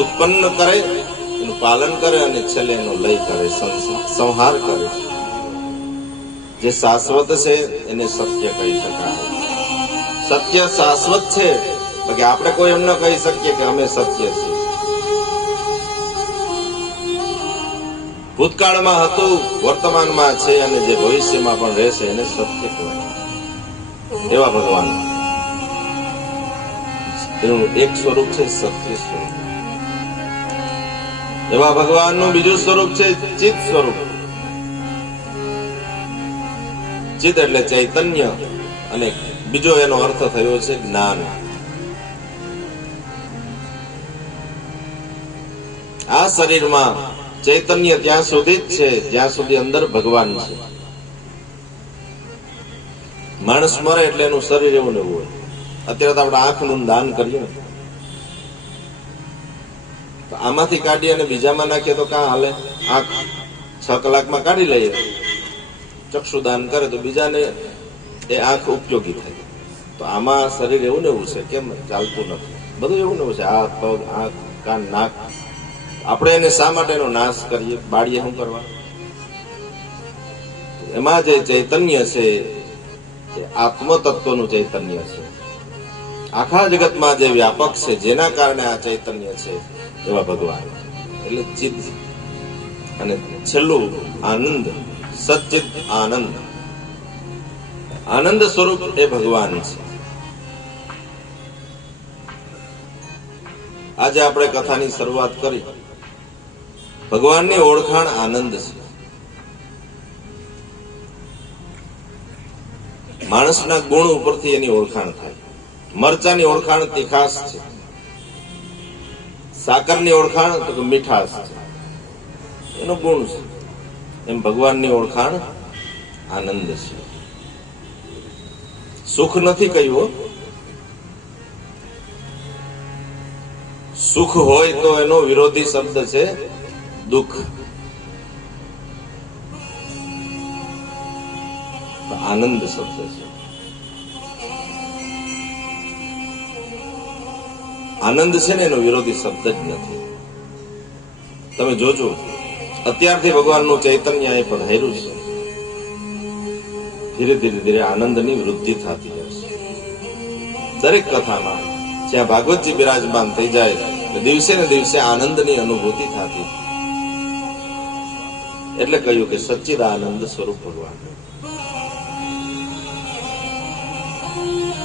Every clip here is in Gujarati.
ઉત્પન્ન કરે, એનું પાલન કરે અને છેલ્લે એનો લય કરે, સંહાર કરે. જે શાશ્વત છે એને સત્ય કહી શકાય. સત્ય શાશ્વત છે, બાકી આપણે કોઈ એમ ન કહી શકીએ કે અમે સત્ય છીએ. ભૂતકાળમાં હતું, વર્તમાનમાં છે અને જે ભવિષ્યમાં પણ રહેશે એને સત્ય કહેવાય. એવા ભગવાન, એનું એક સ્વરૂપ છે સત્ય સ્વરૂપ. એવા ભગવાનનું બીજું સ્વરૂપ છે ચિત સ્વરૂપ. ચિત એટલે ચૈતન્ય, અને બીજો એનો અર્થ થયો છે જ્ઞાન. આ શરીરમાં ચૈતન્ય ત્યાં સુધી જ છે જ્યાં સુધી અંદર ભગવાન છે. માણસ મરે એટલે એનું શરીર એવું ને એવું હોય. અત્યારે તો આપણે આંખનું દાન કરીએ, તો આમાંથી કાઢી અને બીજામાં નાખીએ તો કાં હાલે? આંખ 6 કલાકમાં કાઢી લઈએ, ચક્ષુદાન કરે તો બીજાને એ આંખ ઉપયોગી થાય. તો આમાં શરીર એવું ને એવું છે, કેમ ચાલતું નથી? બધું એવું ને એવું છે, હાથ પગ આંખ કાન નાક. આપણે એને શા માટે એનો નાશ કરીએ, બાળીએ શું કરવા? એમાં જે ચૈતન્ય છે એ આત્મ તત્વનું ચૈતન્ય છે. આખા જગતમાં જે વ્યાપક છે, જેના કારણે આ ચૈતન્ય છે, એવા ભગવાન એટલે ચિત્ત. અને છેલ્લું આનંદ, સચ્ચિત આનંદ. આનંદ સ્વરૂપ એ ભગવાન છે. આજે આપણે કથાની શરૂઆત કરી. ભગવાનની ઓળખાણ આનંદ છે. માણસના ગુણ ઉપરથી એની ઓળખાણ થાય. મરચાની ઓળખાણ તીખાશ છે, સાકરની ઓળખાણ તો મીઠાશ છે, એનો ગુણ છે. એમ ભગવાનની ઓળખાણ આનંદ છે. સુખ નથી કહ્યું. સુખ હોય તો એનો વિરોધી શબ્દ છે દુઃખ. આનંદ શબ્દ છે. આનંદ છે ને એનો વિરોધી શબ્દ જ નથી. તમે જોજો, અત્યારથી ભગવાનનું ચૈતન્ય એ પધાર્યું છે. ધીરે ધીરે ધીરે આનંદની વૃદ્ધિ થતી જશે. દરેક કથામાં જ્યાં ભાગવતજી બિરાજમાન થઈ જાય, દિવસે ને દિવસે આનંદની અનુભૂતિ થતી. એટલે કહ્યું કે સચ્ચિદાનંદ સ્વરૂપ ભગવાન.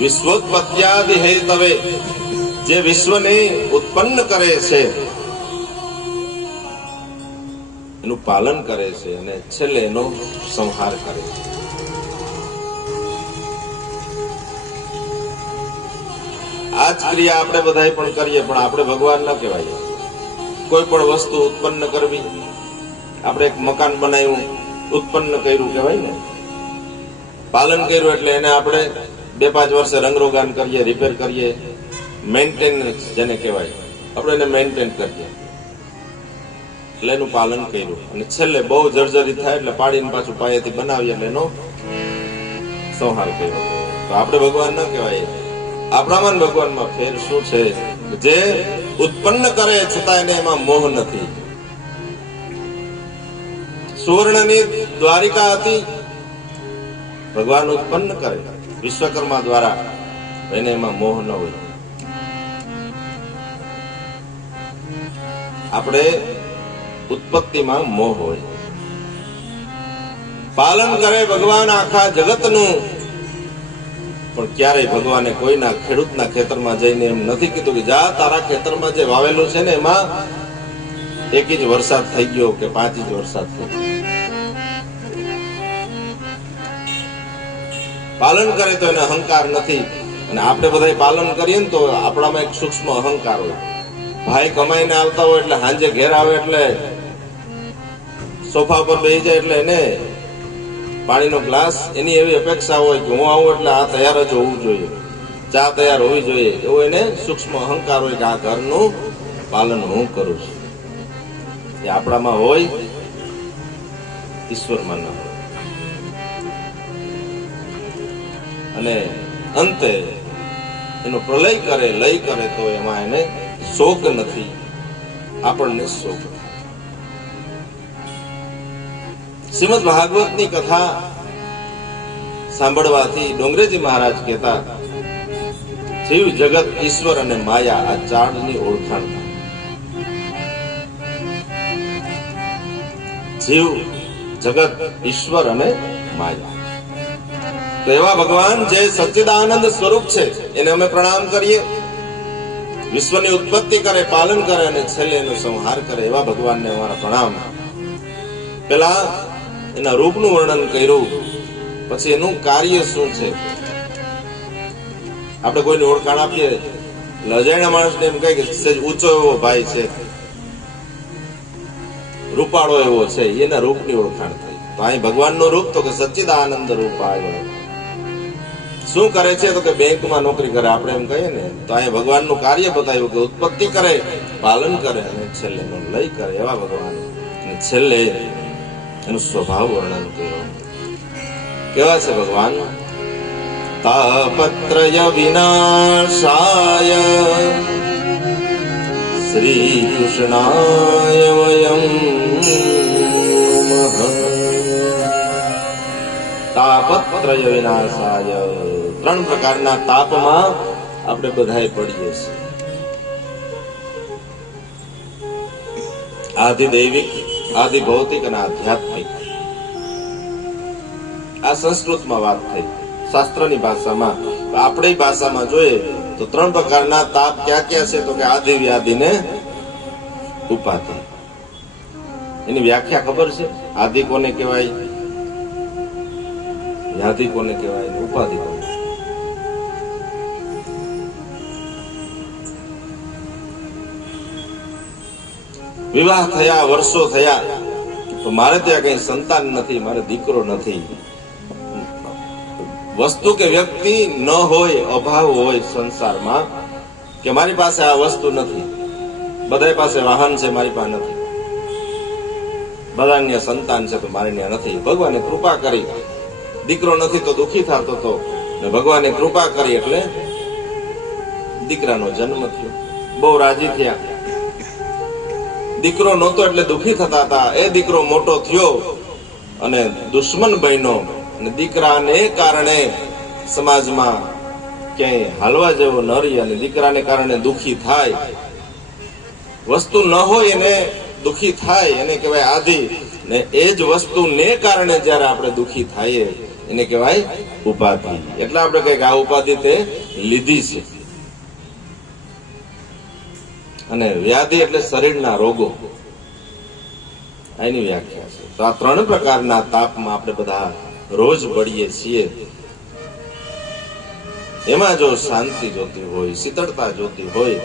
વિશ્વોત્પત્યાદિ હેતવે, જે વિશ્વને ઉત્પન્ન કરે છે, એનું પાલન કરે છે અને છેલ્લે એનો સંહાર કરે છે. આ જ ક્રિયા આપણે બધા પણ કરીએ, પણ આપણે ભગવાન ન કહેવાય. કોઈ પણ વસ્તુ ઉત્પન્ન કરવી, આપણે એક મકાન બનાવ્યું, ઉત્પન્ન કર્યું કહેવાય ને. પાલન કર્યું એટલે એને આપણે 2-5 વર્ષે રંગરોગાન કરીએ, રિપેર કરીએ, મેન્ટેનન્સ જેને કહેવાય, આપણે એને મેન્ટેન કરીએ એટલે એનું પાલન કર્યું. અને છેલ્લે બહુ જર્જરી થાય એટલે પાડીને પાછું પાયાથી બનાવીએ એટલે એનો સંહાર કર્યો. તો આપણે ભગવાન ન કહેવાય. આપણામાં ભગવાનમાં ફેર શું છે? જે ઉત્પન્ન કરે છતાં એને એમાં મોહ નથી. સુવર્ણની દ્વારિકા હતી, ભગવાન ઉત્પન્ન કરે વિશ્વકર્મા દ્વારા, એને એમાં મોહ ન હોય. આપણે ઉત્પત્તિમાં મોહ હોય. પાલન કરે ભગવાન આખા જગતનું, પણ ક્યારેય ભગવાને કોઈના ખેડૂતના ખેતરમાં જઈને એમ નથી કીધું કે જા તારા ખેતરમાં જે વાવેલું છે ને એમાં 1 ઇંચ વરસાદ થઈ ગયો કે 5 ઇંચ વરસાદ થઈ ગયો. પાલન કરે તો એને અહંકાર નથી. અને આપણે બધા પાલન કરીએ ને તો આપણામાં એક સૂક્ષ્મ અહંકાર હોય. ભાઈ કમાઈને આવતા હોય એટલે સાંજે ઘેર આવે એટલે સોફા પર બેસી જાય એટલે એને પાણીનો ગ્લાસ, એની એવી અપેક્ષા હોય કે હું આવું એટલે આ તૈયાર જ હોવું જોઈએ, ચા તૈયાર હોવી જોઈએ. એવો એને સૂક્ષ્મ અહંકાર હોય કે આ ઘરનું પાલન હું કરું છું. એ આપણામાં હોય, ઈશ્વરમાં ન હોય. અને અંતે એનો પ્રલય કરે, લય કરે તો એમાં એને શોક નથી, આપણને શોભ. શ્રીમદ ભાગવતની કથા સાંભળવાથી ડોંગરેજી મહારાજ કહેતા, જીવ, જગત, ઈશ્વર અને માયા આ ચારની ઓળખાણ. જીવ, જગત, ઈશ્વર અને માયા. તો એવા ભગવાન જે સચ્ચિદાનંદ સ્વરૂપ છે એને અમે પ્રણામ કરીએ. વિશ્વની ઉત્પત્તિ કરે, પાલન કરે અને છેલ્લે એનો સંહાર કરે એવા ભગવાનને અમારા પ્રણામ. પેલા એના રૂપનું વર્ણન કર્યું, પછી એનું કાર્ય શું છે. આપણે કોઈને ઓળખાણ આપીએ, અજાણ્યા માણસને એમ કહે કે સહેજ ઊંચો એવો ભાઈ છે, રૂપાળો એવો છે, એના રૂપની ઓળખાણ થઈ. તો અહીં ભગવાનનું રૂપ તો કે સચ્ચિદાનંદ રૂપ આવ્યો. શું કરે છે તો કે બેંકમાં નોકરી કરે, આપણે એમ કહીએ ને. તો અહીં ભગવાનનું કાર્ય બતાવ્યું કે ઉત્પત્તિ કરે, પાલન કરે અને છેલ્લે એનું લય કરે એવા ભગવાન. અને છેલ્લે એનું સ્વભાવ વર્ણન કર્યો. કેવા છે ભગવાન? તાપત્રય વિનાશાય શ્રી કૃષ્ણાય વયં નમઃ. તાપત્રય વિનાશાય, ત્રણ પ્રકારના તાપમાં આપણે બધાએ પડીએ છીએ. આદિ દૈવિક, આદિ ભૌતિક અને આધ્યાત્મિક. આ સંસ્કૃતમાં વાત થઈ. શાસ્ત્રની ભાષામાં, આપણી ભાષામાં જોઈએ તો ત્રણ પ્રકારના તાપ ક્યાં ક્યાં છે તો કે આદિ, વ્યાધિ ને ઉપાધિ. એની વ્યાખ્યા ખબર છે? આદિ કોને કહેવાય, વ્યાધિ કોને કહેવાય, ઉપાધિ કોને? વિવાહ થયા, વર્ષો થયા, તો મારે ત્યાં કઈ સંતાન નથી, મારે દીકરો નથી. વસ્તુ કે વ્યક્તિ ન હોય, અભાવ હોય સંસારમાં, કે મારી પાસે આ વસ્તુ નથી. બધા પાસે વાહન છે, મારી પાસે નથી. બધાને સંતાન છે તો મારી ત્યાં નથી. ભગવાને કૃપા કરી, દીકરો નથી તો દુઃખી થતો હતો, ને ભગવાને કૃપા કરી એટલે દીકરાનો જન્મ થયો. બહુ રાજી થયા. દીકરો નહોતો એટલે દુઃખી થતા હતા. એ દીકરો મોટો થયો અને દુશ્મન બન્યો, અને દીકરાને કારણે સમાજમાં ક્યાંય હાલવા જેવો ન રહી, અને દીકરાને કારણે દુઃખી થાય. વસ્તુ ન હોય એને દુઃખી થાય એને કહેવાય આદિ, ને એ જ વસ્તુને કારણે જયારે આપણે દુઃખી થાય એને કહેવાય ઉપાધિ. એટલે આપણે કહીએ કે આ ઉપાધિ તે લીધી છે. અને વ્યાધિ એટલે શરીરના રોગો, એની વ્યાખ્યા છે. તો આ ત્રણ પ્રકારના તાપમાં આપણે બધા રોજ બળીએ છીએ. એમાં જો શાંતિ જોતી હોય, શીતળતા જોતી હોય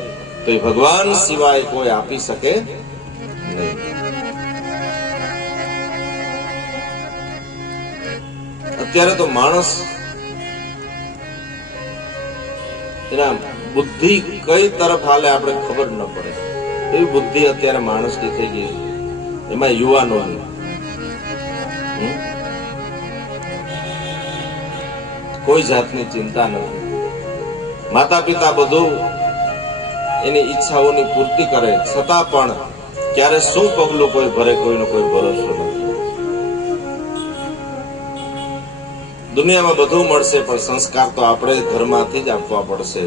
તો એ ભગવાન સિવાય કોઈ આપી શકે નહીં. અત્યારે તો માણસ એના બુદ્ધિ કઈ તરફ હાલે આપણે ખબર ન પડે એવી બુદ્ધિ અત્યારે માણસની થઈ ગઈ. એમાં યુવાનોની કોઈ જાતની ચિંતા નથી. માતા પિતા બધું એની ઈચ્છાઓની પૂર્તિ કરે, છતાં પણ ક્યારે શું પગલું કોઈ ભરે કોઈનો કોઈ ભરોસો નથી. દુનિયામાં બધું મળશે પણ સંસ્કાર તો આપણે ઘરમાંથી જ આપવા પડશે.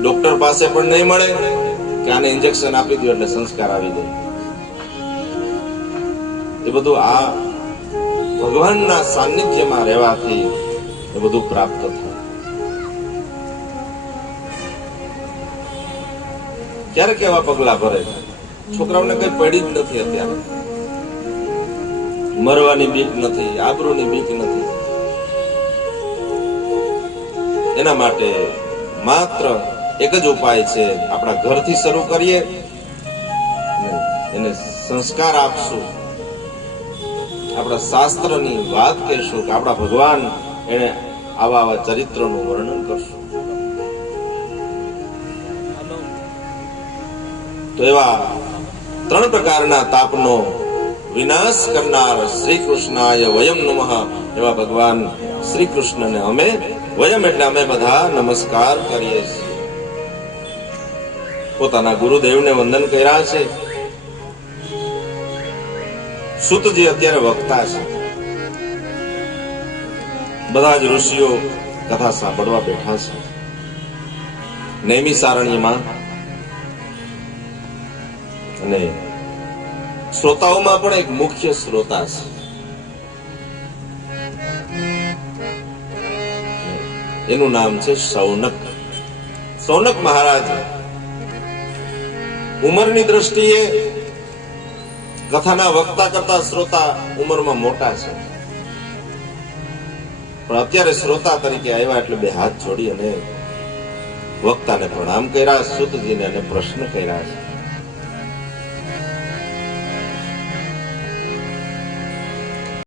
ડોક્ટર પાસે પણ નહીં મળે કે આને ઇન્જેક્શન આપી દો એટલે સંસ્કાર આવી જાય. એ બધું આ ભગવાનના સાનિધ્યમાં રહેવાથી એ બધું પ્રાપ્ત થાય. ક્યારે કેવા પગલા ભરે? છોકરાઓને કઈ પડી જ નથી અત્યારે. મરવાની બીક નથી, આબરૂની બીક નથી. એના માટે માત્ર એક જ ઉપાય છે, આપણા ઘરથી શરૂ કરીએ, એને સંસ્કાર આપશું, આપણા શાસ્ત્રની વાત કહેશું કે આપણા ભગવાન એને આવા આવા ચરિત્રનું વર્ણન કરશું. તો એવા ત્રણ પ્રકારના તાપનો વિનાશ કરનાર શ્રી કૃષ્ણાય વયમ નમઃ એવા ભગવાન શ્રી કૃષ્ણને અમે, વયમ એટલે અમે બધા નમસ્કાર કરીએ છીએ. પોતાના ગુરુદેવને વંદન કર્યા છે, સૂતજી અત્યારે વક્તા છે. બધા જ ઋષિઓ કથા સાંભળવા બેઠા છે. નૈમિષારણ્યમાં અને શ્રોતાઓમાં પણ એક મુખ્ય શ્રોતા છે. એનું નામ છે શૌનક. શૌનક મહારાજ ઉંમરની દ્રષ્ટિએ કથાના વક્તા કરતા શ્રોતા ઉંમરમાં મોટા છે, પણ અત્યારે શ્રોતા તરીકે આવ્યા એટલે બે હાથ જોડી અને વક્તાને પ્રણામ કર્યા, સૂતજીને અને પ્રશ્ન કર્યા છે.